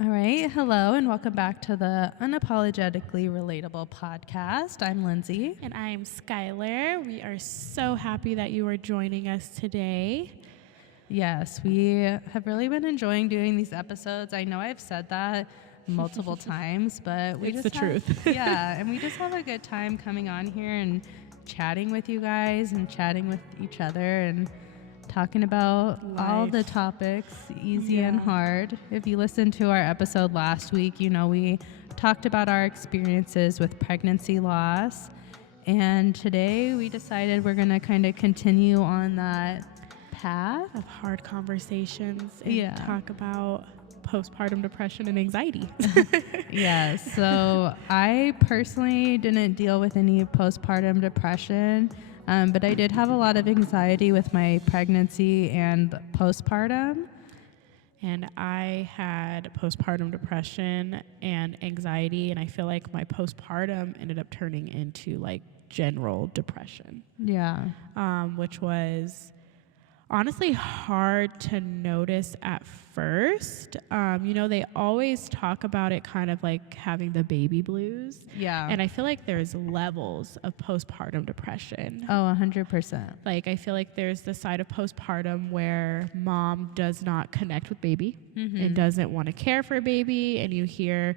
All right. Hello, and welcome back to the Unapologetically Relatable podcast. I'm Lindsay. And I'm Skylar. We are so happy that you are joining us today. Yes, we have really been enjoying doing these episodes. I know I've said that multiple times, but It's the truth. Yeah, and we just have a good time coming on here and chatting with you guys and chatting with each other and talking about all the topics, easy and hard. If you listened to our episode last week, you know we talked about our experiences with pregnancy loss. And today we decided we're going to kind of continue on that path of hard conversations and talk about postpartum depression and anxiety. Yes. So I personally didn't deal with any postpartum depression. But I did have a lot of anxiety with my pregnancy and postpartum. And I had postpartum depression and anxiety, and I feel like my postpartum ended up turning into like general depression. Yeah. Which was honestly hard to notice at first. They always talk about it kind of like having the baby blues. Yeah. And I feel like there's levels of postpartum depression. Oh, 100%. Like, I feel like there's the side of postpartum where mom does not connect with baby and doesn't want to care for baby. And you hear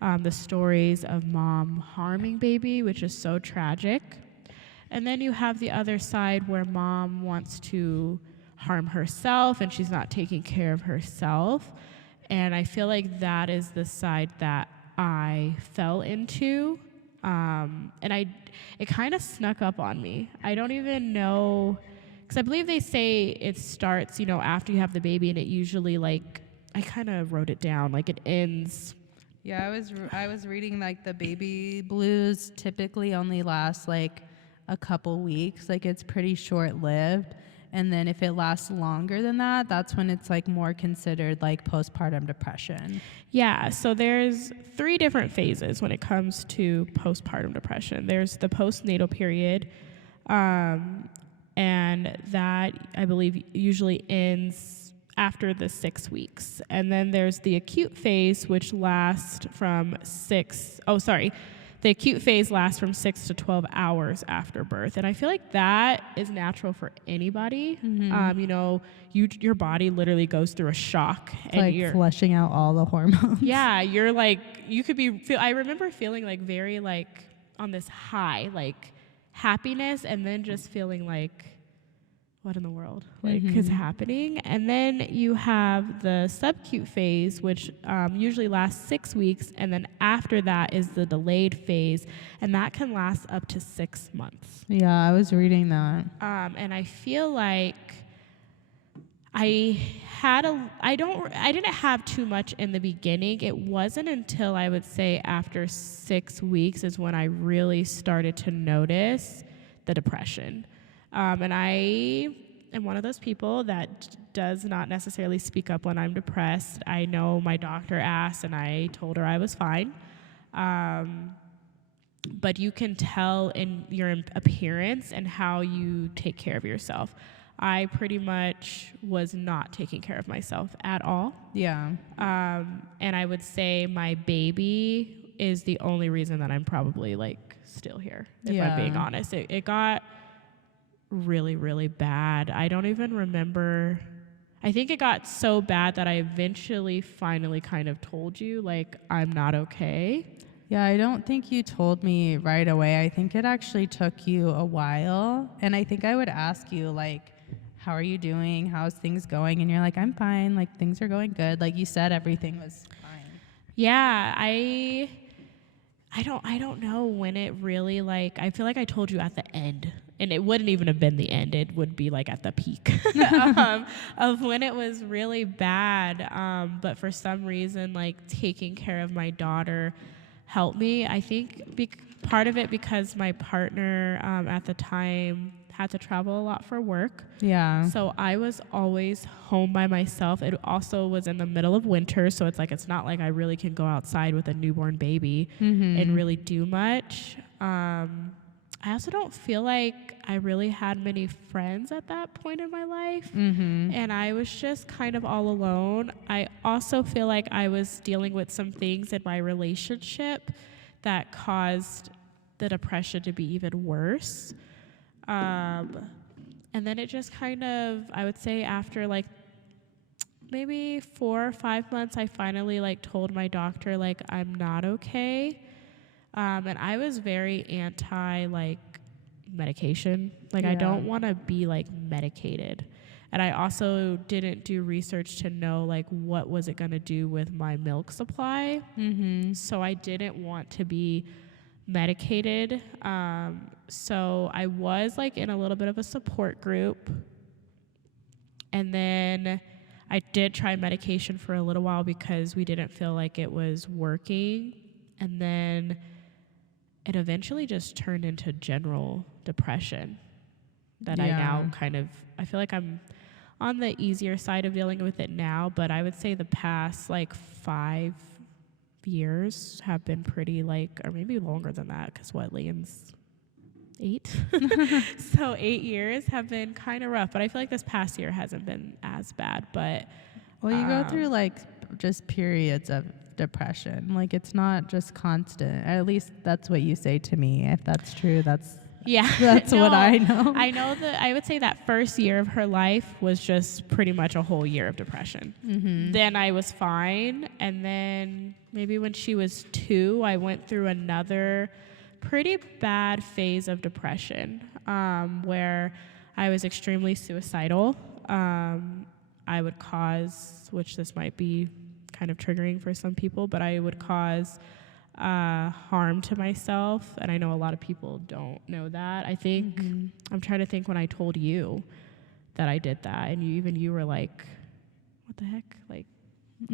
the stories of mom harming baby, which is so tragic. And then you have the other side where mom wants to harm herself and she's not taking care of herself. And I feel like that is the side that I fell into. It kind of snuck up on me. I don't even know, because I believe they say it starts, after you have the baby, and it usually I kind of wrote it down, it ends. Yeah, I was reading the baby blues typically only last a couple weeks. It's pretty short-lived. And then if it lasts longer than that, that's when it's more considered postpartum depression. Yeah, so there's 3 different phases when it comes to postpartum depression. There's the postnatal period, and that I believe usually ends after the 6 weeks. And then there's the acute phase, which lasts from the acute phase lasts from 6 to 12 hours after birth. And I feel like that is natural for anybody. Your body literally goes through a shock. And you're flushing out all the hormones. Yeah, you're you could be, I remember feeling very on this high, happiness, and then just feeling what in the world is happening? And then you have the subacute phase, which usually lasts 6 weeks, and then after that is the delayed phase, and that can last up to 6 months. Yeah, I was reading that. And I feel like I didn't have too much in the beginning. It wasn't until I would say after 6 weeks is when I really started to notice the depression. And I am one of those people that does not necessarily speak up when I'm depressed. I know my doctor asked, and I told her I was fine. But you can tell in your appearance and how you take care of yourself. I pretty much was not taking care of myself at all. Yeah. And I would say my baby is the only reason that I'm probably still here, if I'm being honest. It got really, really bad. I don't even remember. I think it got so bad that I eventually finally kind of told you, I'm not okay. Yeah, I don't think you told me right away. I think it actually took you a while. And I think I would ask you, how are you doing? How's things going? And you're like, I'm fine. Things are going good. You said everything was fine. Yeah, I don't know when it really, I feel like I told you at the end. And it wouldn't even have been the end. It would be at the peak of when it was really bad. But for some reason, taking care of my daughter helped me. I think part of it because my partner at the time had to travel a lot for work. Yeah. So I was always home by myself. It also was in the middle of winter, so it's not like I really can go outside with a newborn baby and really do much. I also don't feel like I really had many friends at that point in my life. And I was just kind of all alone. I also feel like I was dealing with some things in my relationship that caused the depression to be even worse. And then it just kind of, I would say after like maybe 4 or 5 months, I finally like told my doctor like I'm not okay. And I was very anti like medication. Like I don't want to be like medicated. And I also didn't do research to know like what was it going to do with my milk supply. So I didn't want to be medicated. So I was like in a little bit of a support group. And then I did try medication for a little while because we didn't feel like it was working. And then it eventually just turned into general depression that I now I feel like I'm on the easier side of dealing with it now, but I would say the past like 5 years have been pretty like, or maybe longer than that, because Liam's 8. So 8 years have been kind of rough, but I feel like this past year hasn't been as bad. But well, you go through like just periods of depression. Like it's not just constant. At least that's what you say to me. If that's true, that's no, what I know. I know that I would say that first year of her life was just pretty much a whole year of depression. Then I was fine, and then maybe when she was 2, I went through another pretty bad phase of depression, where I was extremely suicidal. I would cause, which this might be kind of triggering for some people, but I would cause harm to myself, and I know a lot of people don't know that. I think I'm trying to think when I told you that I did that, and you were like, "What the heck? Like,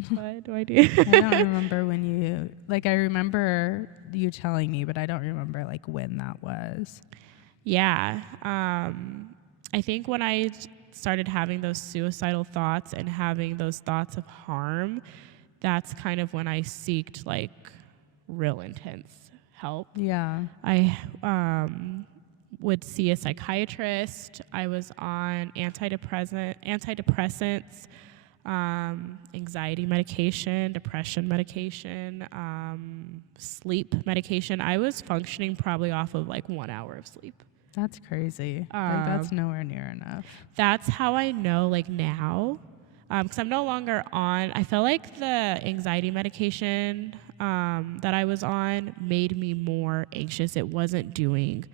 what do I do?" I don't remember when you like. I remember you telling me, but I don't remember like when that was. Yeah, I think when I started having those suicidal thoughts and having those thoughts of harm, that's kind of when I sought like real intense help. Yeah. I would see a psychiatrist. I was on antidepressants, anxiety medication, depression medication, sleep medication. I was functioning probably off of like 1 hour of sleep. That's crazy. Like that's nowhere near enough. That's how I know like now, because I'm no longer on. I felt like the anxiety medication that I was on made me more anxious. It wasn't doing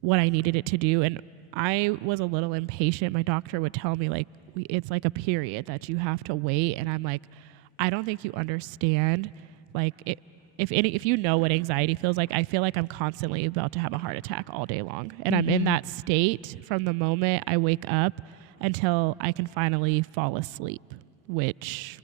what I needed it to do, and I was a little impatient. My doctor would tell me like it's like a period that you have to wait, and I'm like, I don't think you understand. Like if you know what anxiety feels like, I feel like I'm constantly about to have a heart attack all day long, and I'm in that state from the moment I wake up until I can finally fall asleep, which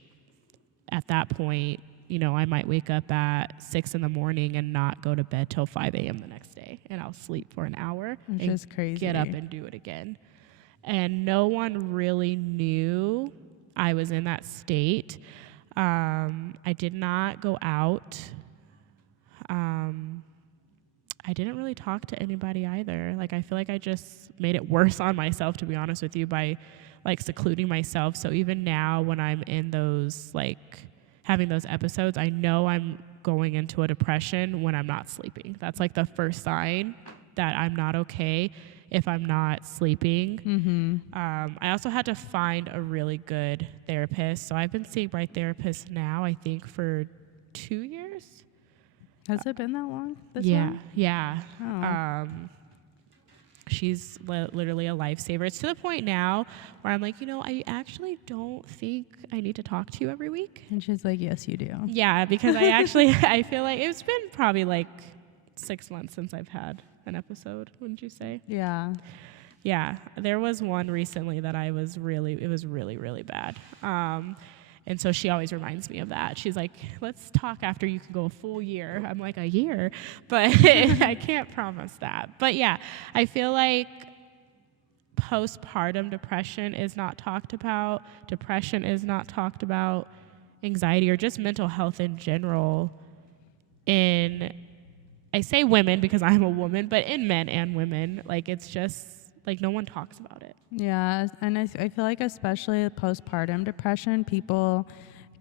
at that point, you know, I might wake up at 6 a.m. and not go to bed till 5 a.m. the next day, and I'll sleep for an hour and just crazy. Get up and do it again. And no one really knew I was in that state. I did not go out. I didn't really talk to anybody either. Like, I feel like I just made it worse on myself, to be honest with you, by like secluding myself. So even now when I'm in those, like having those episodes, I know I'm going into a depression when I'm not sleeping. That's like the first sign that I'm not okay if I'm not sleeping. I also had to find a really good therapist. So I've been seeing my therapist now, I think for 2 years. Has it been that long? Yeah. Oh. She's literally a lifesaver. It's to the point now where I'm like, you know, I actually don't think I need to talk to you every week. And she's like, yes, you do. Yeah, because I feel like it's been probably like 6 months since I've had an episode, wouldn't you say? Yeah. Yeah. There was one recently that it was really, really bad. And so she always reminds me of that. She's like, let's talk after you can go a full year. I'm like, a year? But I can't promise that. But yeah, I feel like postpartum depression is not talked about. Depression is not talked about. Anxiety or just mental health in general in I say women because I'm a woman, but in men and women, like it's just like no one talks about it. Yeah, and I feel like especially postpartum depression, people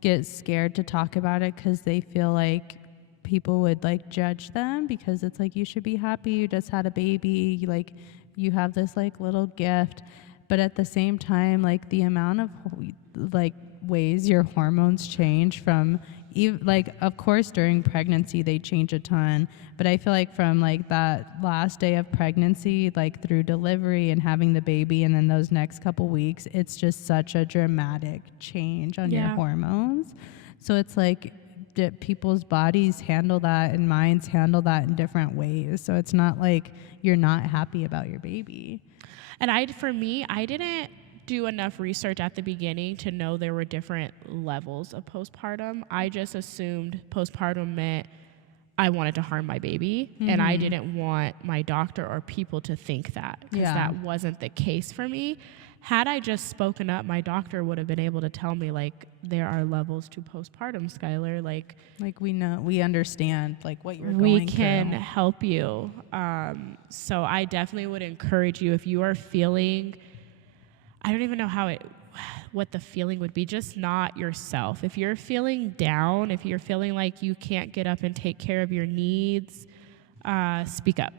get scared to talk about it because they feel like people would like judge them, because it's like, you should be happy, you just had a baby, like you have this like little gift. But at the same time, like the amount of like ways your hormones change from like, of course during pregnancy they change a ton, but I feel like from like that last day of pregnancy, like through delivery and having the baby, and then those next couple weeks, it's just such a dramatic change on your hormones. So it's like people's bodies handle that and minds handle that in different ways. So it's not like you're not happy about your baby. And for me, I didn't do enough research at the beginning to know there were different levels of postpartum. I just assumed postpartum meant I wanted to harm my baby, and I didn't want my doctor or people to think that, because that wasn't the case for me. Had I just spoken up, my doctor would have been able to tell me, like, there are levels to postpartum, Skylar. Like we know, we understand like what you're going through. We can help you. So I definitely would encourage you, if you are feeling, I don't even know what the feeling would be, just not yourself. If you're feeling down, if you're feeling like you can't get up and take care of your needs, speak up.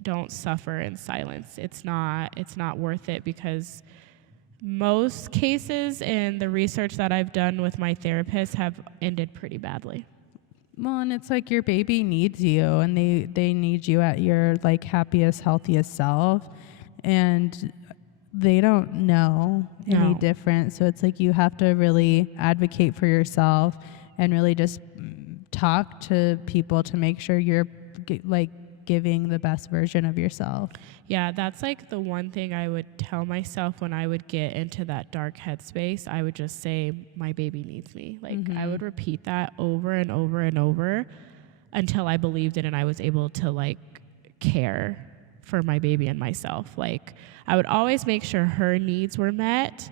Don't suffer in silence. It's not worth it, because most cases in the research that I've done with my therapist have ended pretty badly. Well, and it's like your baby needs you, and they need you at your like happiest, healthiest self, and they don't know any different. So it's like you have to really advocate for yourself and really just talk to people to make sure you're like giving the best version of yourself. Yeah, that's like the one thing I would tell myself when I would get into that dark headspace. I would just say, my baby needs me. Like I would repeat that over and over and over until I believed it and I was able to like care for my baby and myself. Like I would always make sure her needs were met.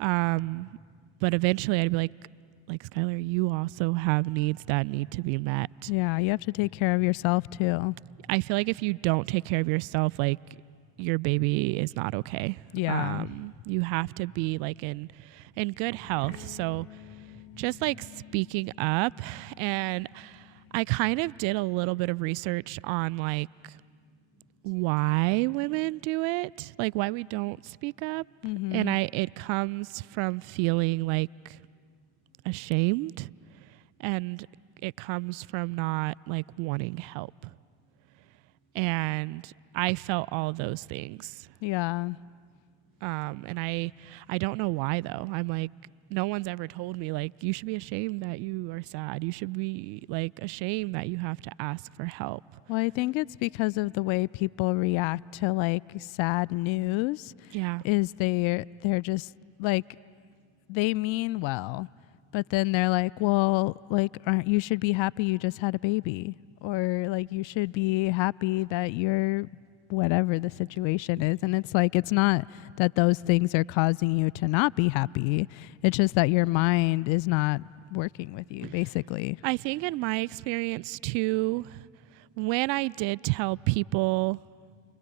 But eventually I'd be like, Skylar, you also have needs that need to be met. Yeah, you have to take care of yourself too. I feel like if you don't take care of yourself, like your baby is not okay. Yeah. You have to be like in good health. So just like speaking up, and I kind of did a little bit of research on like why women do it, like why we don't speak up. And it comes from feeling like ashamed, and it comes from not like wanting help. And I felt all of those things. Yeah. And I don't know why though. I'm like, no one's ever told me like, you should be ashamed that you are sad. You should be like ashamed that you have to ask for help. Well, I think it's because of the way people react to like sad news. Yeah. Is they're just like, they mean well, but then they're like, well, like, you should be happy you just had a baby. Or like, you should be happy that you're whatever the situation is. And it's like, it's not that those things are causing you to not be happy. It's just that your mind is not working with you, basically. I think in my experience too, when I did tell people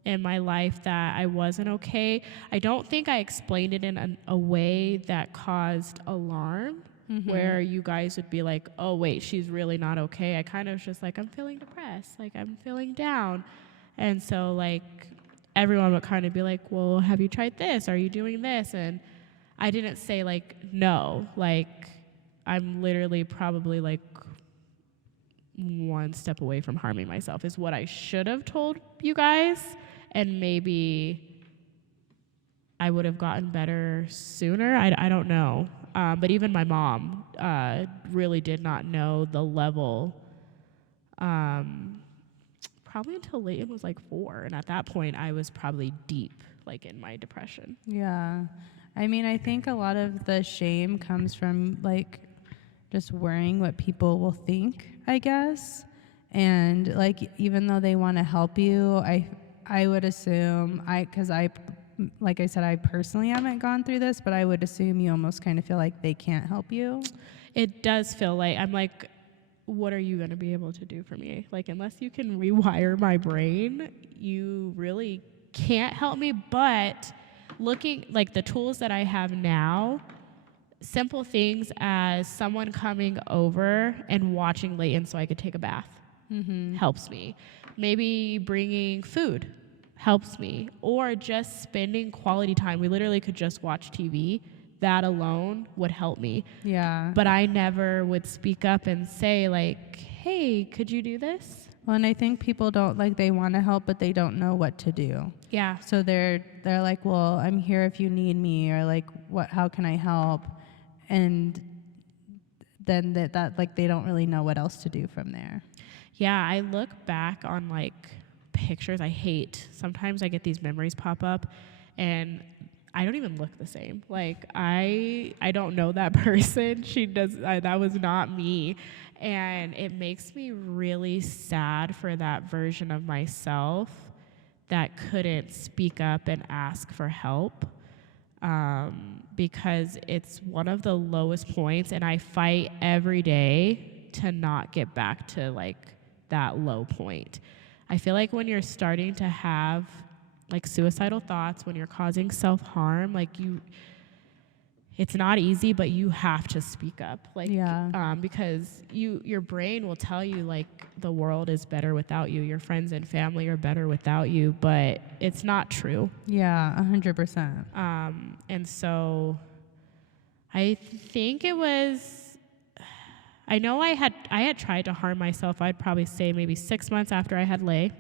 in my life that I wasn't okay, I don't think I explained it in a way that caused alarm. Where you guys would be like, oh, wait, she's really not okay. I kind of was just like, I'm feeling depressed. Like, I'm feeling down. And so, like, everyone would kind of be like, well, have you tried this? Are you doing this? And I didn't say, like, no. Like, I'm literally probably, like, one step away from harming myself is what I should have told you guys. And maybe I would have gotten better sooner. I don't know. But even my mom really did not know the level probably until Layton was like 4. And at that point, I was probably deep, like in my depression. Yeah. I mean, I think a lot of the shame comes from like just worrying what people will think, I guess. And like, even though they want to help you, I would assume, like I said, I personally haven't gone through this, but I would assume you almost kind of feel like they can't help you. It does feel like, I'm like, what are you going to be able to do for me? Like, unless you can rewire my brain, you really can't help me. But looking like the tools that I have now, simple things as someone coming over and watching Layton so I could take a bath helps me. Maybe bringing food helps me, or just spending quality time. We literally could just watch TV. That alone would help me. Yeah. But I never would speak up and say, like, hey, could you do this? Well, and I think people don't, like, they want to help, but they don't know what to do. Yeah. So they're like, well, I'm here if you need me, or like, how can I help? And then that like, they don't really know what else to do from there. Yeah, I look back on like pictures sometimes I get these memories pop up and I don't even look the same. Like, I don't know that person. That was not me. And it makes me really sad for that version of myself that couldn't speak up and ask for help, because it's one of the lowest points, and I fight every day to not get back to like that low point. I feel like when you're starting to have like suicidal thoughts, when you're causing self-harm, like it's not easy, but you have to speak up, like, because your brain will tell you like the world is better without you, your friends and family are better without you, but it's not true. Yeah, 100%. And so I think it was, I know I had tried to harm myself. I'd probably say maybe 6 months after I had Lay.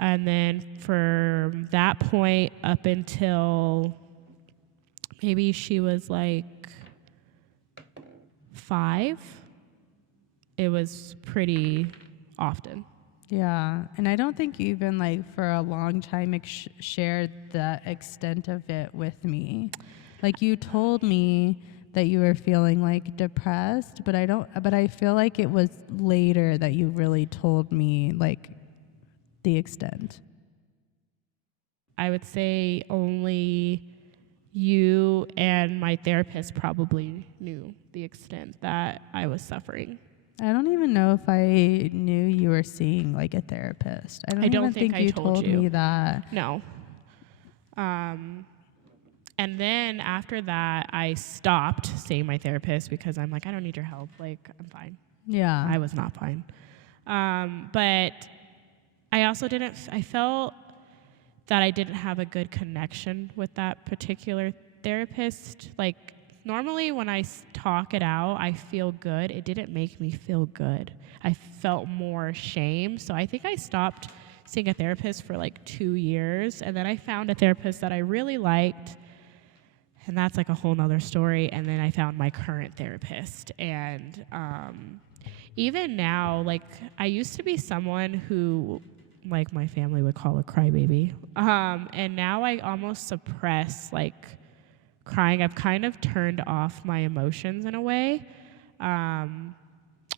And then from that point up until maybe she was like 5, it was pretty often. Yeah, and I don't think you even like for a long time shared the extent of it with me. Like, you told me that you were feeling like depressed, but I feel like it was later that you really told me like the extent. I would say only you and my therapist probably knew the extent that I was suffering. I don't even know if I knew you were seeing like a therapist. I don't even think you told me that. No. And then after that, I stopped seeing my therapist because I'm like, I don't need your help. Like, I'm fine. Yeah. I was not fine. But I also I felt that I didn't have a good connection with that particular therapist. Like, normally when I talk it out, I feel good. It didn't make me feel good. I felt more shame. So I think I stopped seeing a therapist for like 2 years. And then I found a therapist that I really liked. And that's like a whole nother story. And then I found my current therapist. And even now, like, I used to be someone who, like, my family would call a crybaby. And now I almost suppress, like, crying. I've kind of turned off my emotions in a way,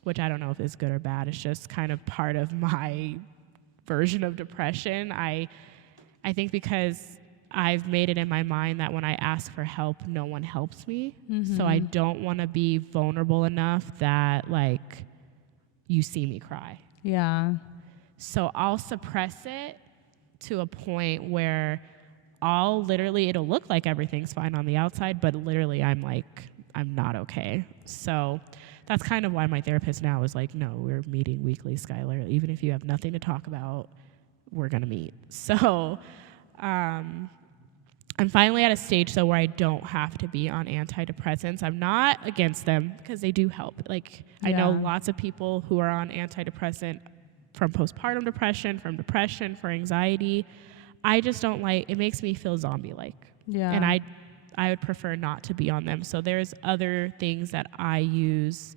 which I don't know if is good or bad. It's just kind of part of my version of depression. I think because I've made it in my mind that when I ask for help, no one helps me. Mm-hmm. So I don't want to be vulnerable enough that, like, you see me cry. Yeah. So I'll suppress it to a point where it'll look like everything's fine on the outside, but literally I'm not okay. So that's kind of why my therapist now is like, no, we're meeting weekly, Skylar. Even if you have nothing to talk about, we're going to meet. So I'm finally at a stage, though, where I don't have to be on antidepressants. I'm not against them because they do help. Like, I know lots of people who are on antidepressant from postpartum depression, from depression, for anxiety. I just don't it makes me feel zombie-like. Yeah. And I would prefer not to be on them. So there's other things that I use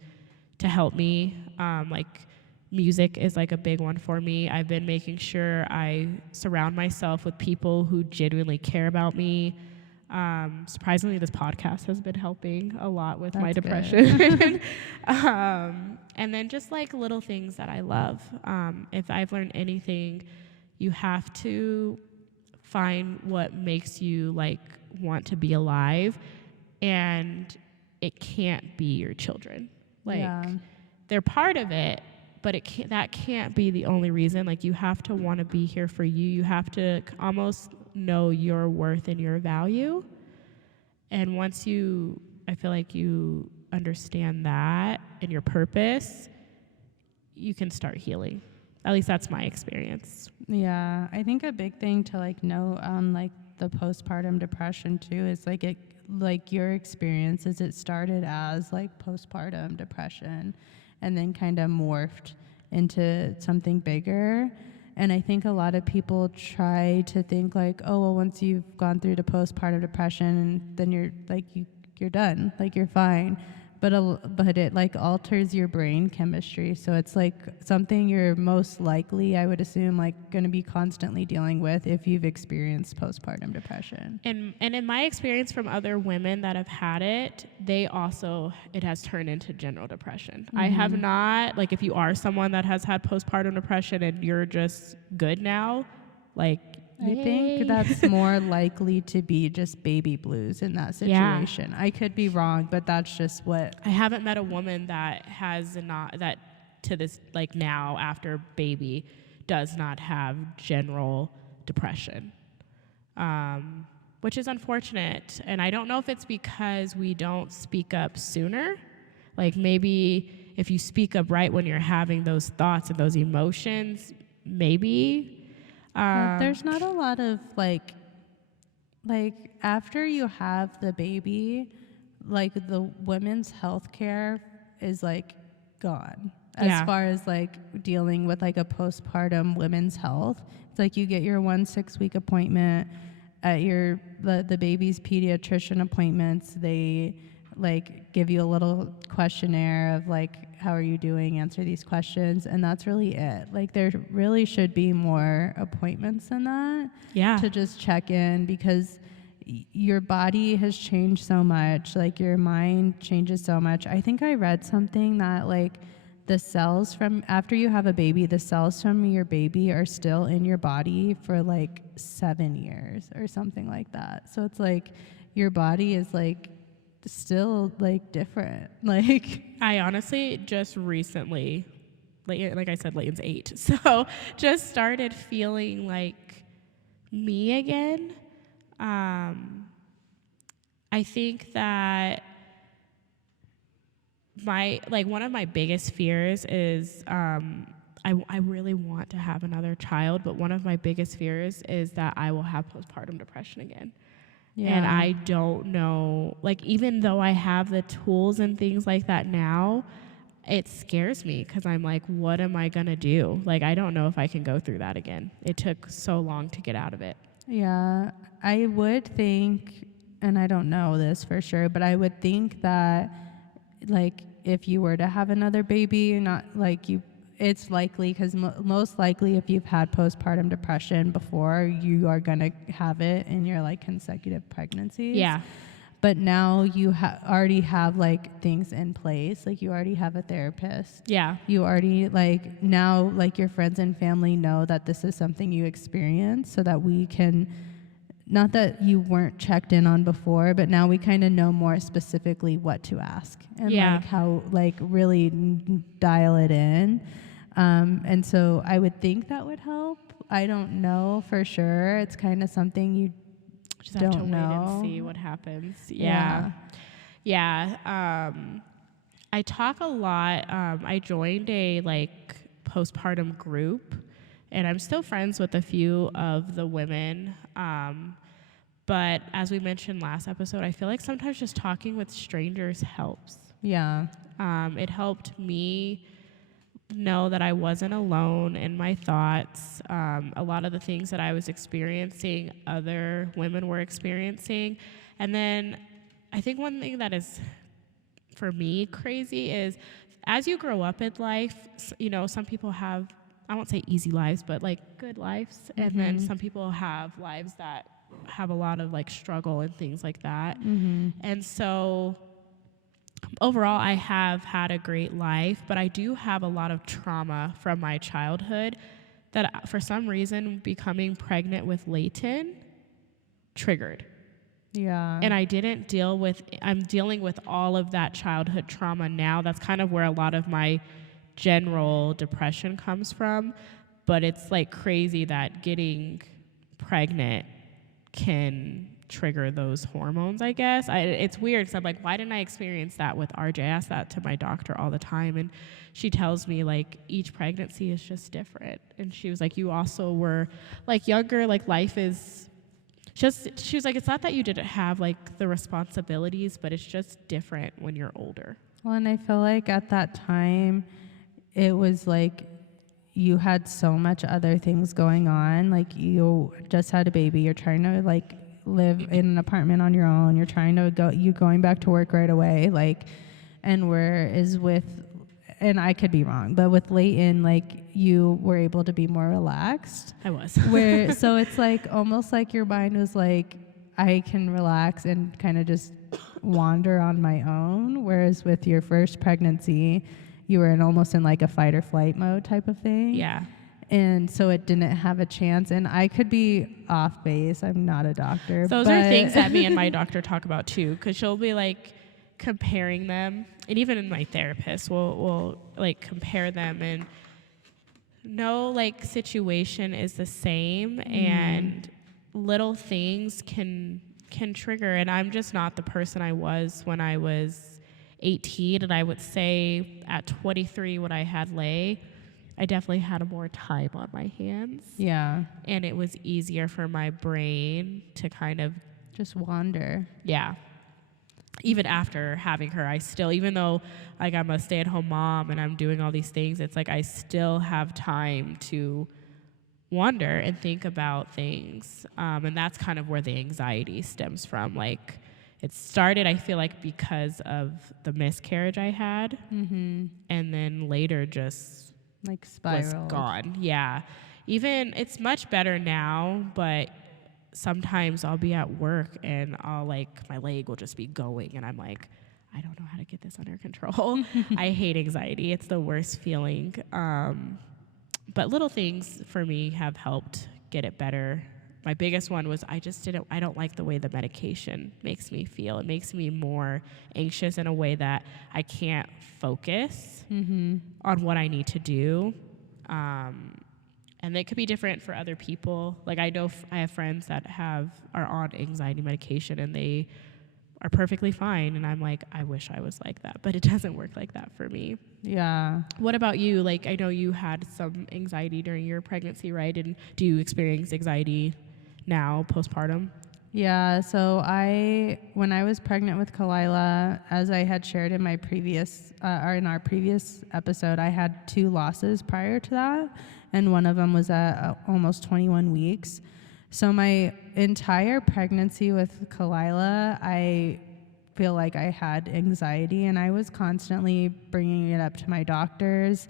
to help me. Like, music is like a big one for me. I've been making sure I surround myself with people who genuinely care about me. Surprisingly, this podcast has been helping a lot with my depression. And then just like little things that I love. If I've learned anything, you have to find what makes you like want to be alive, and it can't be your children. Like, they're part of it, but that can't be the only reason. Like, you have to want to be here for you. You have to almost know your worth and your value. And once I feel like you understand that and your purpose, you can start healing. At least that's my experience. Yeah, I think a big thing to like know on like the postpartum depression too is like your experience is it started as like postpartum depression and then kind of morphed into something bigger. And I think a lot of people try to think like, oh, well, once you've gone through the postpartum depression, then you're like you're done, like you're fine. But it like alters your brain chemistry, so it's like something you're most likely, I would assume, like going to be constantly dealing with if you've experienced postpartum depression. And in my experience from other women that have had it, it has turned into general depression. I have not, like, if you are someone that has had postpartum depression and you're just good now, like, I think that's more likely to be just baby blues in that situation. Yeah. I could be wrong, but that's just what... I haven't met a woman that that to this, like now after baby, does not have general depression, which is unfortunate. And I don't know if it's because we don't speak up sooner. Like, maybe if you speak up right when you're having those thoughts and those emotions, maybe... there's not a lot of like after you have the baby, like the women's health care is like gone as far as like dealing with like a postpartum women's health. It's like you get your 1 6-week appointment at the baby's pediatrician appointments. They like give you a little questionnaire of like, how are you doing? Answer these questions. And that's really it. Like, there really should be more appointments than that. Yeah. To just check in, because your body has changed so much. Like, your mind changes so much. I think I read something that like the cells from after you have a baby, the cells from your baby are still in your body for like 7 years or something like that. So it's like your body is like still like different. Like, I honestly just recently, like I said, Layton's 8, so just started feeling like me again. I think that one of my biggest fears is I really want to have another child, but one of my biggest fears is that I will have postpartum depression again. Yeah. And I don't know, like, even though I have the tools and things like that now, it scares me because I'm like, what am I going to do? Like, I don't know if I can go through that again. It took so long to get out of it. Yeah, I would think, and I don't know this for sure, but I would think that, like, if you were to have another baby, not like it's likely, because most likely if you've had postpartum depression before, you are going to have it in your like consecutive pregnancies. Yeah. But now you already have like things in place. Like, you already have a therapist. Yeah. You already like now like your friends and family know that this is something you experience, so that we can, not that you weren't checked in on before, but now we kind of know more specifically what to ask and like how like really dial it in. And so I would think that would help. I don't know for sure. It's kind of something you just have to wait and see what happens. Yeah. I talk a lot. I joined a like postpartum group, and I'm still friends with a few of the women. But as we mentioned last episode, I feel like sometimes just talking with strangers helps. Yeah. It helped me know that I wasn't alone in my thoughts. A lot of the things that I was experiencing, other women were experiencing. And then I think one thing that is, for me, crazy is as you grow up in life, you know, some people have, I won't say easy lives, but like good lives. Mm-hmm. And then some people have lives that have a lot of like struggle and things like that. Mm-hmm. And so overall, I have had a great life, but I do have a lot of trauma from my childhood that for some reason becoming pregnant with Layton triggered. Yeah. And I'm dealing with all of that childhood trauma now. That's kind of where a lot of my general depression comes from. But it's like crazy that getting pregnant can trigger those hormones, I guess. It's weird because I'm like, why didn't I experience that with RJ? I ask that to my doctor all the time, and she tells me like each pregnancy is just different. And she was like, you also were like younger, like life is just, she was like, it's not that you didn't have like the responsibilities, but it's just different when you're older. Well, and I feel like at that time, it was like you had so much other things going on. Like you just had a baby. You're trying to like live in an apartment on your own. You're trying to going back to work right away. Like, and and I could be wrong, but with Leighton, like you were able to be more relaxed. I was. So it's like almost like your mind was like, I can relax and kind of just wander on my own. Whereas with your first pregnancy, you were almost in like a fight or flight mode type of thing. Yeah. And so it didn't have a chance. And I could be off base. I'm not a doctor. Those are things that me and my doctor talk about too, because she'll be like comparing them. And even in my therapist, we'll like compare them, and no like situation is the same, and little things can trigger. And I'm just not the person I was when I was 18, and I would say at 23 when I had Lay, I definitely had more time on my hands. Yeah. And it was easier for my brain to kind of just wander. Yeah. Even after having her, I still, even though like I'm a stay-at-home mom and I'm doing all these things, it's like I still have time to wonder and think about things. And that's kind of where the anxiety stems from. Like it started, I feel like, because of the miscarriage I had. Mm-hmm. And then later just like spiraled. Was gone. Yeah. Even, it's much better now, but sometimes I'll be at work and I'll like, my leg will just be going and I'm like, I don't know how to get this under control. I hate anxiety. It's the worst feeling. But little things for me have helped get it better. My biggest one was I don't like the way the medication makes me feel. It makes me more anxious in a way that I can't focus on what I need to do. And it could be different for other people. Like I know I have friends that are on anxiety medication and they are perfectly fine. And I'm like, I wish I was like that, but it doesn't work like that for me. Yeah. What about you? Like I know you had some anxiety during your pregnancy, right? And do you experience anxiety now postpartum? Yeah, so when I was pregnant with Kalila, as I had shared in my previous episode, I had 2 losses prior to that, and one of them was at almost 21 weeks. So my entire pregnancy with Kalila, I feel like I had anxiety, and I was constantly bringing it up to my doctors,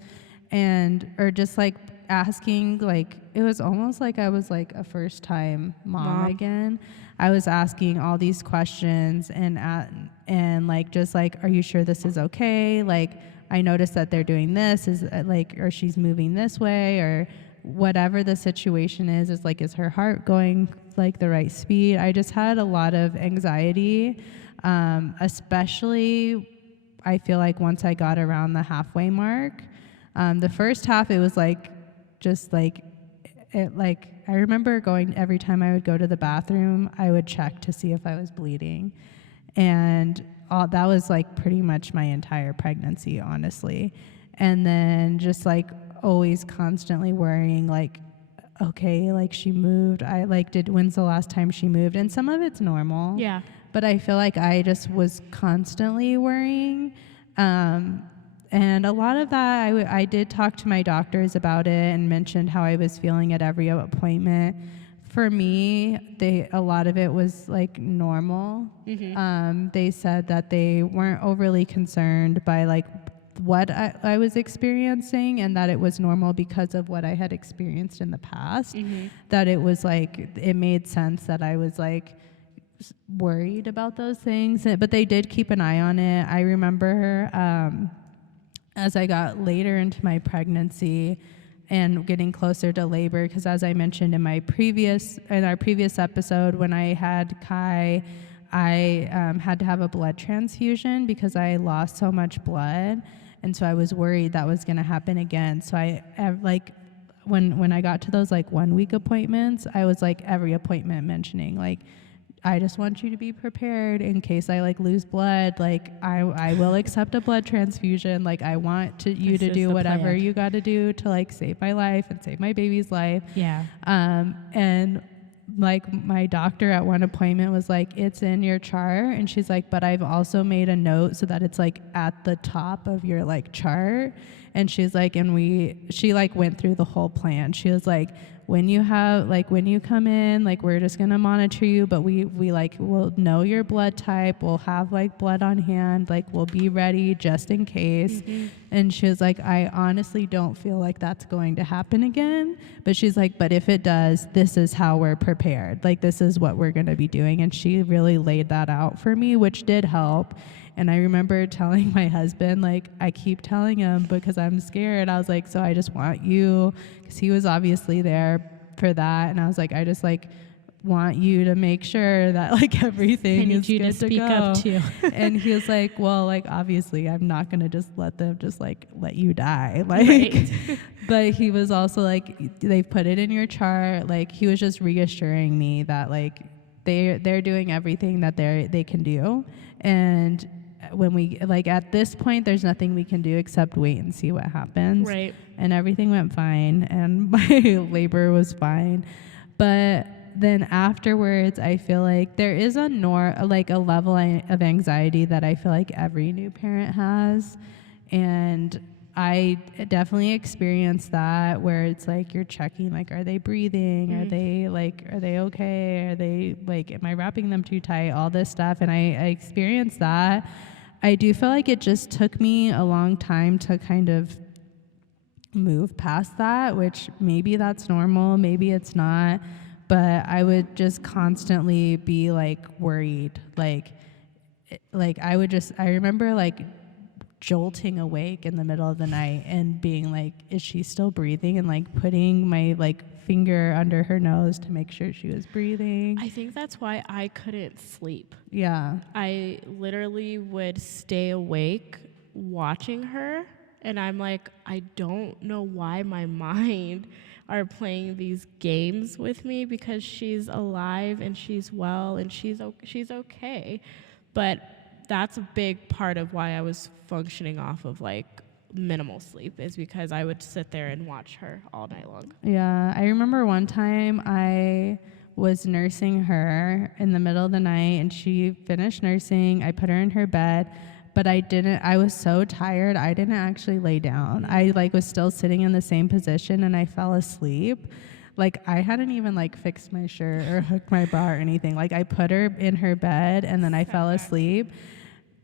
or just like asking, like it was almost like I was like a first-time mom again. I was asking all these questions and like just like, are you sure this is okay? Like I noticed that they're doing this, is like, or she's moving this way, or whatever the situation is like, is her heart going like the right speed? I just had a lot of anxiety, especially I feel like once I got around the halfway mark. The first half, it was like, just like, I remember every time I would go to the bathroom, I would check to see if I was bleeding. And that was like pretty much my entire pregnancy, honestly. And then just like always constantly worrying, like, okay, like she moved. When's the last time she moved? And some of it's normal. Yeah. But I feel like I just was constantly worrying. And a lot of that, I did talk to my doctors about it and mentioned how I was feeling at every appointment. For me, a lot of it was like normal. Mm-hmm. They said that they weren't overly concerned by like what I was experiencing, and that it was normal because of what I had experienced in the past. Mm-hmm. That it was like, it made sense that I was like worried about those things. But they did keep an eye on it. I remember as I got later into my pregnancy and getting closer to labor, because as I mentioned in our previous episode, when I had Kai, I had to have a blood transfusion because I lost so much blood. And so I was worried that was going to happen again. So like, when I got to those like 1 week appointments, I was like every appointment mentioning like, I just want you to be prepared in case I like lose blood. Like I will accept a blood transfusion. Like I want you to do whatever you got to do to like save my life and save my baby's life. Yeah. And like my doctor at one appointment was like, it's in your chart. And she's like, but I've also made a note so that it's like at the top of your like chart. And she's like, she like went through the whole plan. She was like, when you come in, like we're just gonna monitor you, but we like will know your blood type. We'll have like blood on hand, like we'll be ready just in case. Mm-hmm. And she was like, I honestly don't feel like that's going to happen again. But she's like, but if it does, this is how we're prepared. Like this is what we're gonna be doing. And she really laid that out for me, which did help. And I remember telling my husband, like, I keep telling him because I'm scared. I was like, so I just want you, because he was obviously there for that. And I was like, I just like want you to make sure that like everything is good to speak up too. And he was like, well, like obviously I'm not gonna just let them just like let you die. Like, right. But he was also like, they put it in your chart. Like he was just reassuring me that like they're doing everything that they can do. And when we like at this point there's nothing we can do except wait and see what happens. Right. And everything went fine and my labor was fine. But then afterwards I feel like there is a level of anxiety that I feel like every new parent has. And I definitely experienced that where it's like you're checking like, are they breathing? Mm-hmm. Are they okay? Are they like, am I wrapping them too tight? All this stuff. And I experienced that. I do feel like it just took me a long time to kind of move past that, which maybe that's normal, maybe it's not. But I would just constantly be like worried. Like I remember like jolting awake in the middle of the night and being like, is she still breathing? And like putting my like finger under her nose to make sure she was breathing. I think that's why I couldn't sleep. Yeah. I literally would stay awake watching her, and I'm like, I don't know why my mind are playing these games with me, because she's alive and she's well and she's okay. But that's a big part of why I was functioning off of like minimal sleep, is because I would sit there and watch her all night long. Yeah, I remember one time I was nursing her in the middle of the night and she finished nursing. I put her in her bed, but I was so tired, I didn't actually lay down. I like was still sitting in the same position and I fell asleep. Like I hadn't even like fixed my shirt or hooked my bra or anything. Like I put her in her bed and then I fell asleep.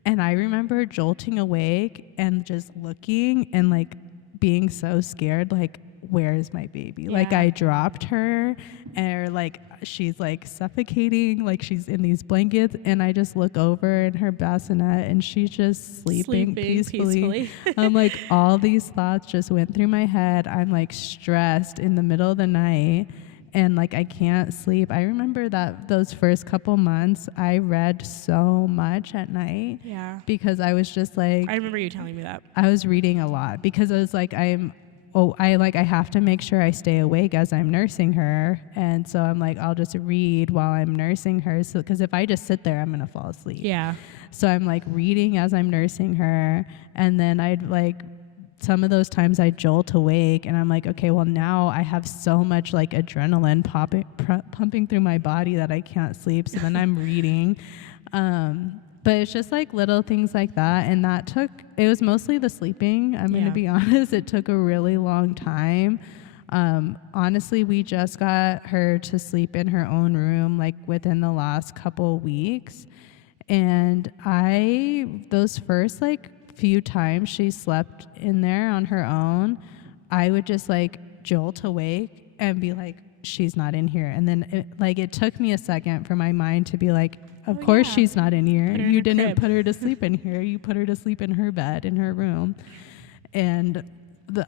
And I remember jolting awake and just looking and like being so scared, like, where is my baby? Yeah. Like I dropped her and like she's like suffocating, like she's in these blankets, and I just look over in her bassinet and she's just sleeping peacefully. I'm like, all these thoughts just went through my head. I'm like stressed in the middle of the night. And like I can't sleep. I remember that those first couple months I read so much at night. Yeah. Because I was just like, I remember you telling me that. I was reading a lot because I was like, I have to make sure I stay awake as I'm nursing her. And so I'm like, I'll just read while I'm nursing her. So because if I just sit there, I'm gonna fall asleep. Yeah. So I'm like reading as I'm nursing her, and then I'd like, some of those times I jolt awake and I'm like, okay, well now I have so much like adrenaline pumping through my body that I can't sleep. So then I'm reading. But it's just like little things like that. And it was mostly the sleeping. I'm going to be honest. It took a really long time. Honestly, we just got her to sleep in her own room like within the last couple weeks. And those first like few times she slept in there on her own, I would just like jolt awake and be like, she's not in here. And then it took me a second for my mind to be like, of course she's not in here. You didn't put her to sleep in here. You put her to sleep in her bed, in her room. And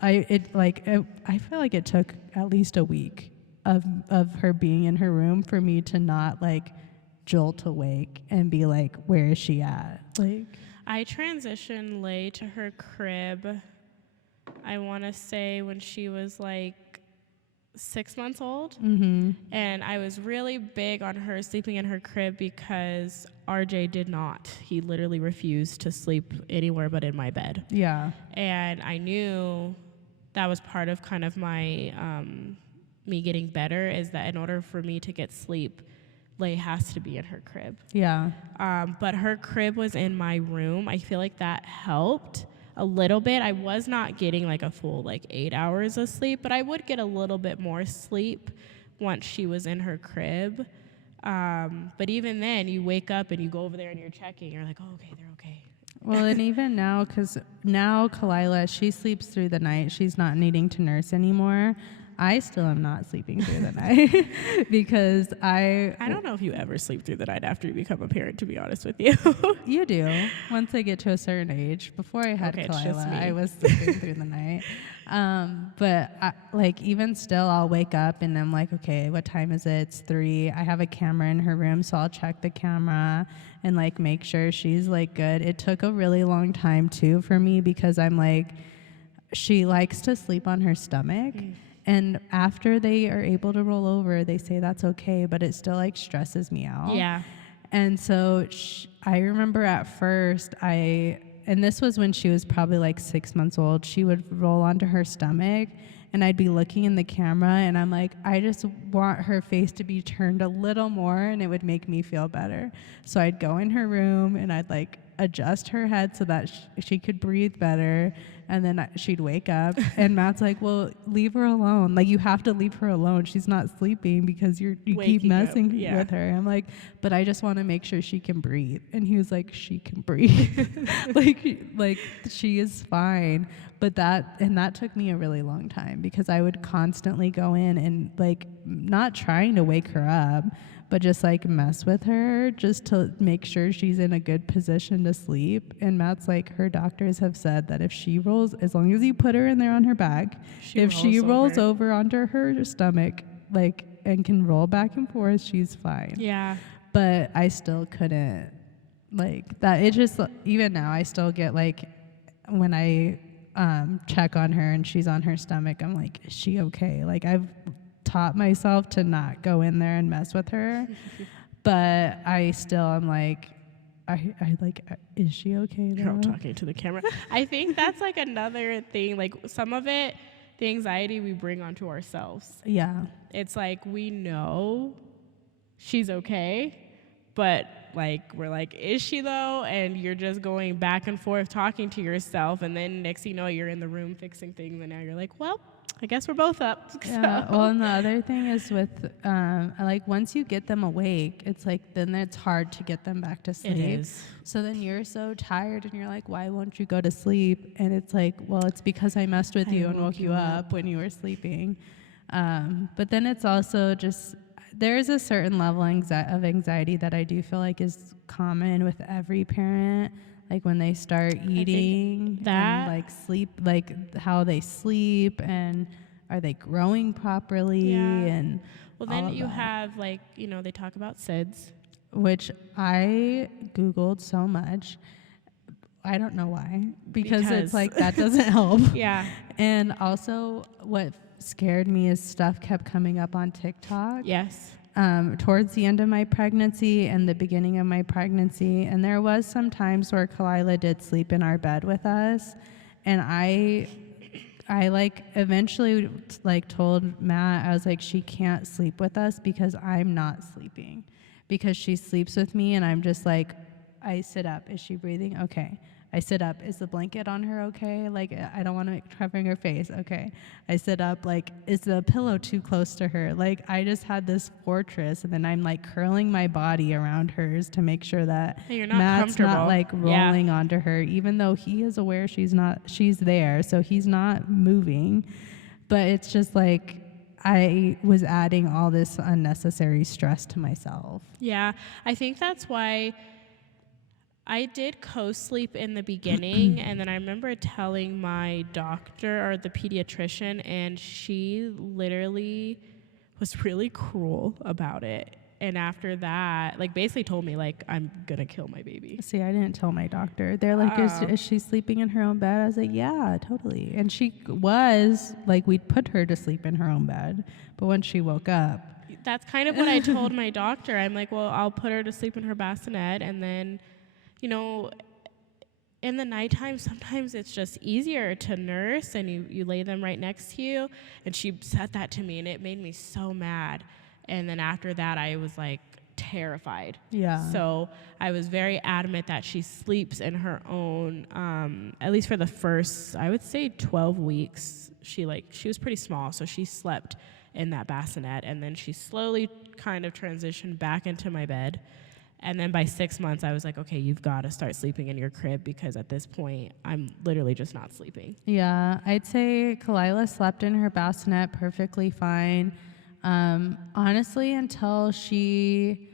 I feel like it took at least a week of her being in her room for me to not like jolt awake and be like, where is she at? Like, I transitioned Lay to her crib, I want to say when she was like 6 months old. mm-hmm. And I was really big on her sleeping in her crib because RJ did not. He literally refused to sleep anywhere but in my bed. Yeah. And I knew that was part of kind of my me getting better, is that in order for me to get sleep, Lay has to be in her crib. Yeah. But her crib was in my room. I feel like that helped a little bit. I was not getting like a full like 8 hours of sleep, but I would get a little bit more sleep once she was in her crib. But even then, you wake up and you go over there and you're checking. You're like, oh, okay, they're okay. Well, and even now, because now Kalila, she sleeps through the night. She's not needing to nurse anymore. I still am not sleeping through the night because I don't know if you ever sleep through the night after you become a parent, to be honest with you. You do. Once I get to a certain age. Before I had Kalila, I was sleeping through the night. But like even still, I'll wake up and I'm like, okay, what time is it? It's 3. I have a camera in her room, so I'll check the camera and like make sure she's like good. It took a really long time too for me because I'm like, she likes to sleep on her stomach. And after they are able to roll over, they say that's okay, but it still like stresses me out. Yeah. And so I remember at first and this was when she was probably like 6 months old, she would roll onto her stomach and I'd be looking in the camera and I'm like, I just want her face to be turned a little more and it would make me feel better. So I'd go in her room and I'd like adjust her head so that she could breathe better. And then she'd wake up and Matt's like, well, leave her alone. Like, you have to leave her alone. She's not sleeping because you keep messing with her. I'm like, but I just want to make sure she can breathe. And he was like, she can breathe. like she is fine. But that took me a really long time because I would constantly go in and like not trying to wake her up, but just like mess with her just to make sure she's in a good position to sleep. And Matt's like, her doctors have said that if she rolls, as long as you put her in there on her back, if she rolls over onto her stomach, like, and can roll back and forth, she's fine. Yeah. But I still couldn't, like, that. It just, even now, I still get like, when I check on her and she's on her stomach, I'm like, is she okay? Like, I've taught myself to not go in there and mess with her, but I'm like, I like, is she okay though? Girl talking to the camera. I think that's like another thing, like some of it, the anxiety we bring onto ourselves. Yeah. It's like, we know she's okay, but like, we're like, is she though? And you're just going back and forth talking to yourself, and then next thing you know, you're in the room fixing things, and now you're like, well, I guess we're both up. Yeah. Well, and the other thing is with, like, once you get them awake, it's like, then it's hard to get them back to sleep. It is. So then you're so tired and you're like, why won't you go to sleep? And it's like, well, it's because I messed with you and woke you up when you were sleeping. But then it's also just, there's a certain level of anxiety that I do feel like is common with every parent. Like when they start eating and like sleep, like how they sleep and are they growing properly? And well, then you have like, you know, they talk about SIDS, which I Googled so much. I don't know why, because it's like, that doesn't help. Yeah. And also what scared me is stuff kept coming up on TikTok. Yes. Towards the end of my pregnancy and the beginning of my pregnancy. And there was some times where Kalila did sleep in our bed with us. And I like eventually like told Matt, I was like, she can't sleep with us because I'm not sleeping. Because she sleeps with me and I'm just like, I sit up. Is she breathing? Okay. I sit up. Is the blanket on her okay? Like, I don't want to covering her face. Okay. I sit up. Like, is the pillow too close to her? Like, I just had this fortress, and then I'm like curling my body around hers to make sure that Matt's not like rolling onto her, even though he is aware she's there, so he's not moving. But it's just like, I was adding all this unnecessary stress to myself. Yeah. I think that's why I did co-sleep in the beginning, and then I remember telling my doctor or the pediatrician, and she literally was really cruel about it. And after that, like, basically told me, like, I'm gonna kill my baby. See, I didn't tell my doctor. They're like, is she sleeping in her own bed? I was like, yeah, totally. And she was, like, we'd put her to sleep in her own bed. But when she woke up. That's kind of what I told my doctor. I'm like, well, I'll put her to sleep in her bassinet. And then, you know, in the nighttime, sometimes it's just easier to nurse and you lay them right next to you. And she said that to me, and it made me so mad. And then after that, I was like terrified. Yeah. So I was very adamant that she sleeps in her own, at least for the first, I would say 12 weeks. She was pretty small, so she slept in that bassinet. And then she slowly kind of transitioned back into my bed. And then by 6 months, I was like, okay, you've got to start sleeping in your crib, because at this point, I'm literally just not sleeping. Yeah, I'd say Kalila slept in her bassinet perfectly fine. Honestly, until she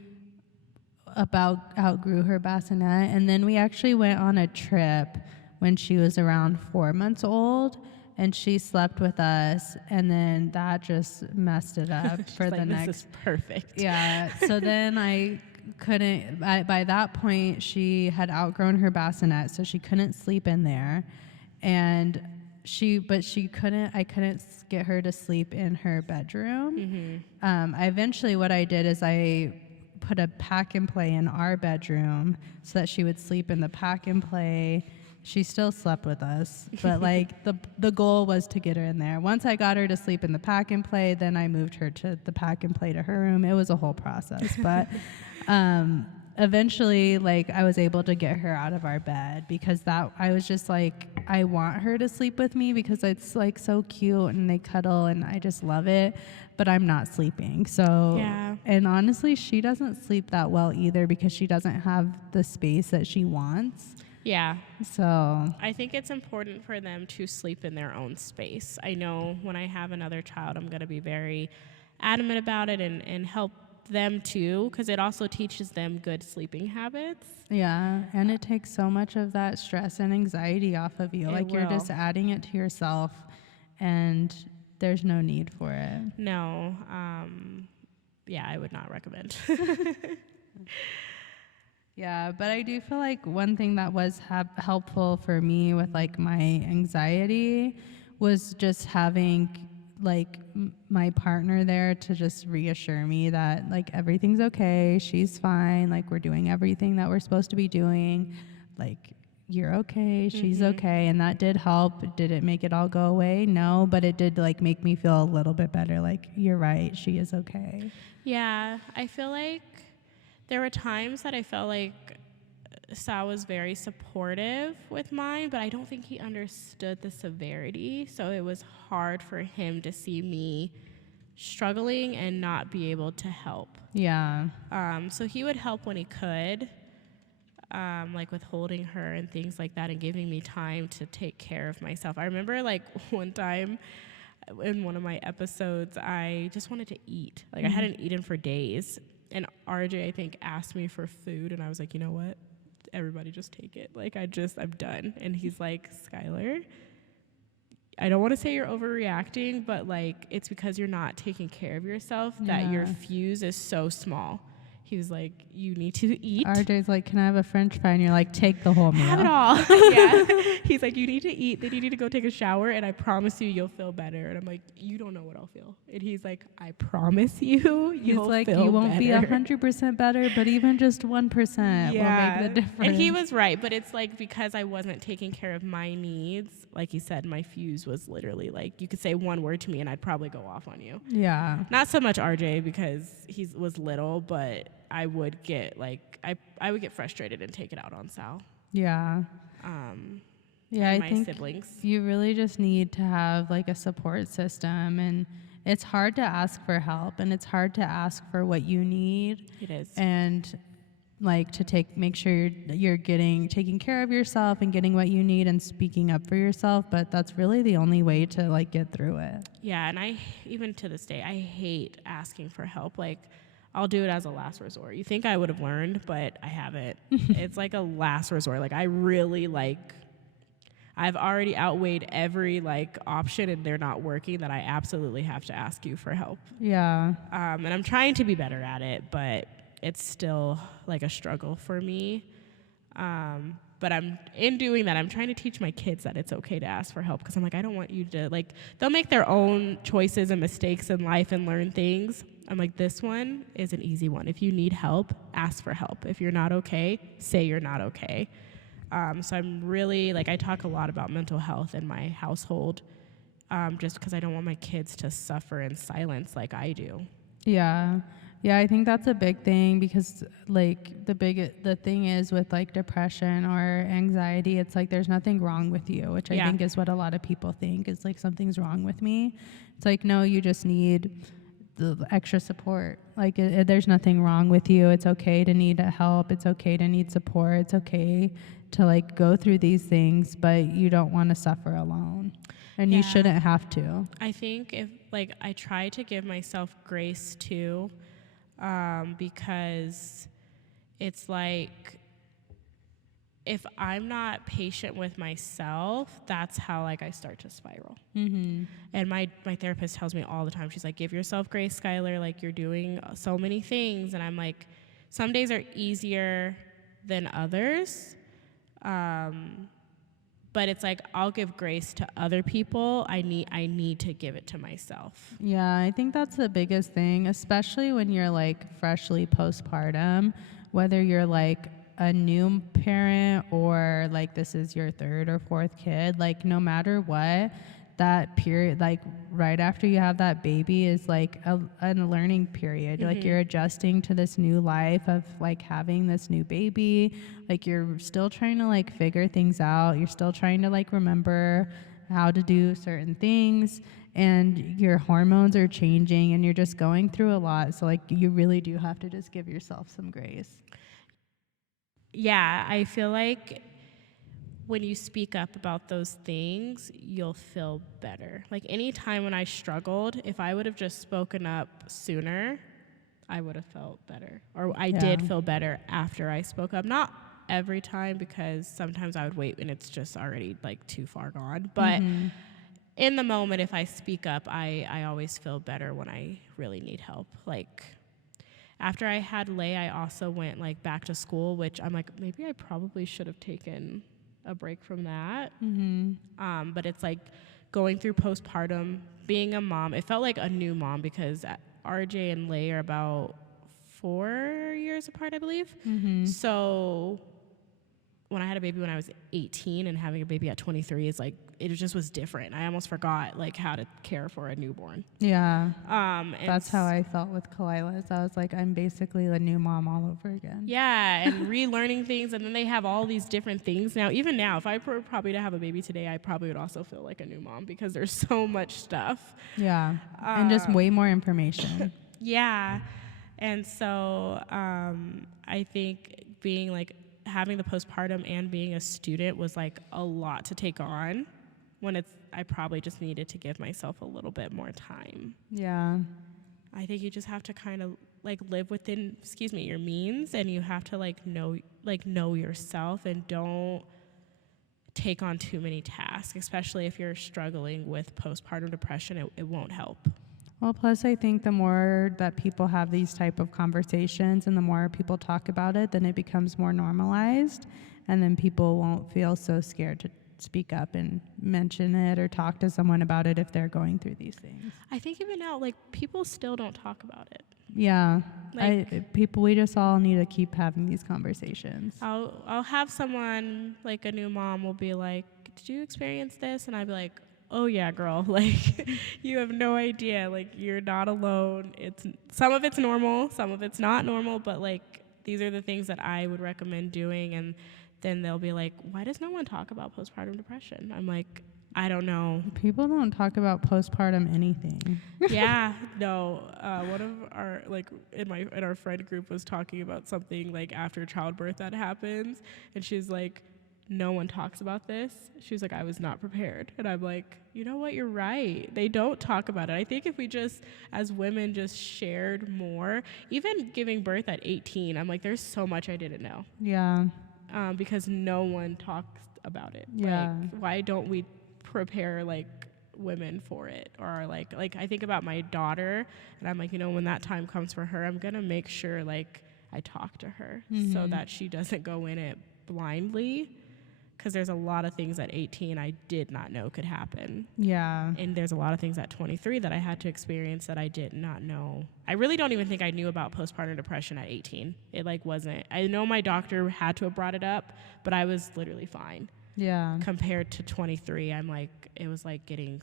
about outgrew her bassinet. And then we actually went on a trip when she was around 4 months old, and she slept with us, and then that just messed it up for the next. This is perfect. Yeah. So then I couldn't, by that point she had outgrown her bassinet, so she couldn't sleep in there. And I couldn't get her to sleep in her bedroom. Eventually what I did is I put a pack and play in our bedroom so that she would sleep in the pack and play. She still slept with us, but like the goal was to get her in there. Once I got her to sleep in the pack and play, then I moved her to the pack and play to her room. It was a whole process, but eventually, like, I was able to get her out of our bed, because I was just like, I want her to sleep with me because it's like so cute and they cuddle and I just love it, but I'm not sleeping. So, yeah. And honestly, she doesn't sleep that well either, because she doesn't have the space that she wants. Yeah. So I think it's important for them to sleep in their own space. I know when I have another child, I'm going to be very adamant about it and help them too, because it also teaches them good sleeping habits. Yeah, and it takes so much of that stress and anxiety off of you. You're just adding it to yourself, and there's no need for it. No. Yeah, I would not recommend. Yeah, but I do feel like one thing that was helpful for me with like my anxiety was just having like my partner there to just reassure me that like everything's okay, she's fine, like we're doing everything that we're supposed to be doing, like you're okay, she's okay. And that did help. Did it make it all go away? No, but it did like make me feel a little bit better, like you're right, she is okay. Yeah, I feel like there were times that I felt like Sal was very supportive with mine, but I don't think he understood the severity. So it was hard for him to see me struggling and not be able to help. Yeah. So he would help when he could, like with holding her and things like that and giving me time to take care of myself. I remember like one time in one of my episodes, I just wanted to eat. Like I hadn't eaten for days. And RJ, I think, asked me for food, and I was like, you know what? Everybody just take it. Like, I'm done. And he's like, Skylar, I don't want to say you're overreacting, but, like, it's because you're not taking care of yourself that your fuse is so small. He was like, you need to eat. RJ's like, can I have a French fry? And you're like, take the whole meal. Have it all. Yeah. He's like, you need to eat, then you need to go take a shower, and I promise you'll feel better. And I'm like, you don't know what I'll feel. And he's like, I promise you'll like, feel you won't better. be 100% better, but even just 1% will make the difference. And he was right, but it's like because I wasn't taking care of my needs, like you said, my fuse was literally like, you could say one word to me and I'd probably go off on you. Yeah. Not so much RJ because he was little, but I would get like, I would get frustrated and take it out on Sal. Yeah. Yeah, and I my think siblings. You really just need to have like a support system, and it's hard to ask for help, and it's hard to ask for what you need. It is. And like to make sure you're taking care of yourself and getting what you need and speaking up for yourself, but that's really the only way to like get through it. Yeah, and even to this day, I hate asking for help. Like, I'll do it as a last resort. You think I would have learned, but I haven't. It's like a last resort. Like, I really I've already outweighed every like option and they're not working, that I absolutely have to ask you for help. Yeah. And I'm trying to be better at it, but it's still like a struggle for me. But in doing that, I'm trying to teach my kids that it's okay to ask for help, because I'm like, I don't want you to, like, they'll make their own choices and mistakes in life and learn things. I'm like, this one is an easy one. If you need help, ask for help. If you're not okay, say you're not okay. So I'm really, like, I talk a lot about mental health in my household, just because I don't want my kids to suffer in silence like I do. Yeah. Yeah, I think that's a big thing, because like the thing is with like depression or anxiety, it's like there's nothing wrong with you, which I think is what a lot of people think, is like something's wrong with me. It's like, no, you just need the extra support. Like there's nothing wrong with you. It's okay to need help. It's okay to need support. It's okay to like go through these things, but you don't want to suffer alone. And you shouldn't have to. I think if like I try to give myself grace too, because it's like, if I'm not patient with myself, that's how like I start to spiral. Mm-hmm. And my therapist tells me all the time, she's like, give yourself grace, Skylar, like you're doing so many things. And I'm like, some days are easier than others. But it's like, I'll give grace to other people. I need to give it to myself. Yeah, I think that's the biggest thing, especially when you're like freshly postpartum, whether you're like a new parent or like this is your third or fourth kid, like no matter what, that period, like right after you have that baby, is like a learning period. Mm-hmm. Like you're adjusting to this new life of like having this new baby. Like you're still trying to like figure things out. You're still trying to like remember how to do certain things, and your hormones are changing and you're just going through a lot. So like you really do have to just give yourself some grace. Yeah, I feel like when you speak up about those things, you'll feel better. Like any time when I struggled, if I would have just spoken up sooner, I would have felt better. Or I did feel better after I spoke up. Not every time, because sometimes I would wait and it's just already like too far gone. But in the moment, if I speak up, I always feel better when I really need help. Like after I had Lay, I also went like back to school, which I'm like, maybe I probably should have taken a break from that. Mm-hmm. But it's like going through postpartum, being a mom. It felt like a new mom, because RJ and Lay are about 4 years apart, I believe. Mm-hmm. So when I had a baby when I was 18 and having a baby at 23 is like, it just was different. I almost forgot like how to care for a newborn. Yeah. That's how I felt with Kalila. I was like, I'm basically the new mom all over again. Yeah, and relearning things, and then they have all these different things now. Even now, if I were probably to have a baby today, I probably would also feel like a new mom, because there's so much stuff. Yeah, and just way more information. Yeah, and so I think being like having the postpartum and being a student was like a lot to take on, when I probably just needed to give myself a little bit more time. Yeah. I think you just have to kind of like live within, your means, and you have to know yourself, and don't take on too many tasks, especially if you're struggling with postpartum depression. It won't help. Well, plus I think the more that people have these type of conversations and the more people talk about it, then it becomes more normalized, and then people won't feel so scared to speak up and mention it or talk to someone about it if they're going through these things. I think even now, like, people still don't talk about it. Yeah, we just all need to keep having these conversations. I'll have someone, like a new mom will be like, did you experience this? And I'd be like, oh yeah, girl, like you have no idea, like you're not alone. Some of it's normal, some of it's not normal, but like these are the things that I would recommend doing. And then they'll be like, why does no one talk about postpartum depression? I'm like, I don't know. People don't talk about postpartum anything. Yeah, no. One of our, like, in our friend group was talking about something like after childbirth that happens, and she's like, no one talks about this. She was like, I was not prepared. And I'm like, you know what, you're right. They don't talk about it. I think if we just, as women, just shared more, even giving birth at 18, I'm like, there's so much I didn't know. Yeah. Because no one talks about it. Yeah. Like, why don't we prepare like women for it? Or like I think about my daughter, and I'm like, when that time comes for her, I'm gonna make sure like I talk to her so that she doesn't go in it blindly, because there's a lot of things at 18 I did not know could happen. Yeah. And there's a lot of things at 23 that I had to experience that I did not know. I really don't even think I knew about postpartum depression at 18. It like wasn't. I know my doctor had to have brought it up, but I was literally fine. Yeah. Compared to 23, I'm like, it was like getting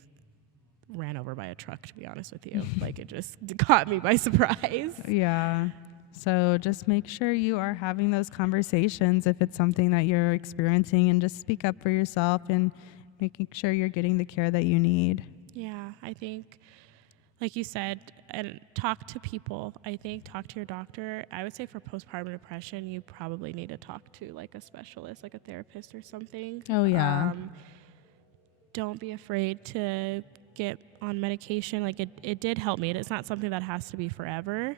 ran over by a truck, to be honest with you. Like, it just caught me by surprise. Yeah. So just make sure you are having those conversations if it's something that you're experiencing, and just speak up for yourself and making sure you're getting the care that you need. Yeah, I think, like you said, and talk to people. I think talk to your doctor. I would say for postpartum depression, you probably need to talk to like a specialist, like a therapist or something. Oh, yeah. Don't be afraid to get on medication. Like it did help me. It's not something that has to be forever.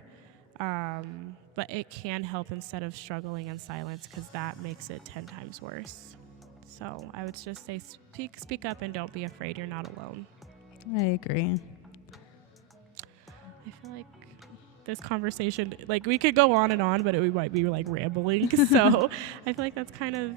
But it can help instead of struggling in silence, because that makes it 10 times worse. So I would just say speak up and don't be afraid. You're not alone. I agree. I feel like this conversation, like we could go on and on, but we might be like rambling. So I feel like that's kind of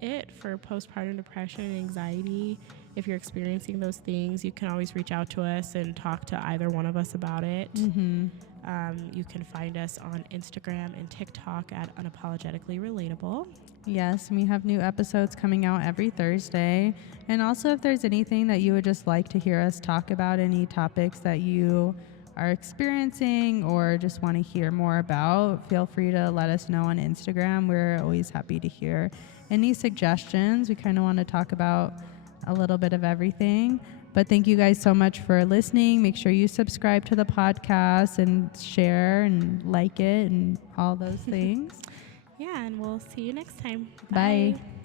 it for postpartum depression and anxiety. If you're experiencing those things, you can always reach out to us and talk to either one of us about it. You can find us on Instagram and TikTok at Unapologetically Relatable. Yes, and we have new episodes coming out every Thursday. And also, if there's anything that you would just like to hear us talk about, any topics that you are experiencing or just want to hear more about, feel free to let us know on Instagram. We're always happy to hear any suggestions. We kind of want to talk about a little bit of everything. But thank you guys so much for listening. Make sure you subscribe to the podcast and share and like it and all those things. Yeah, and we'll see you next time. Bye. Bye.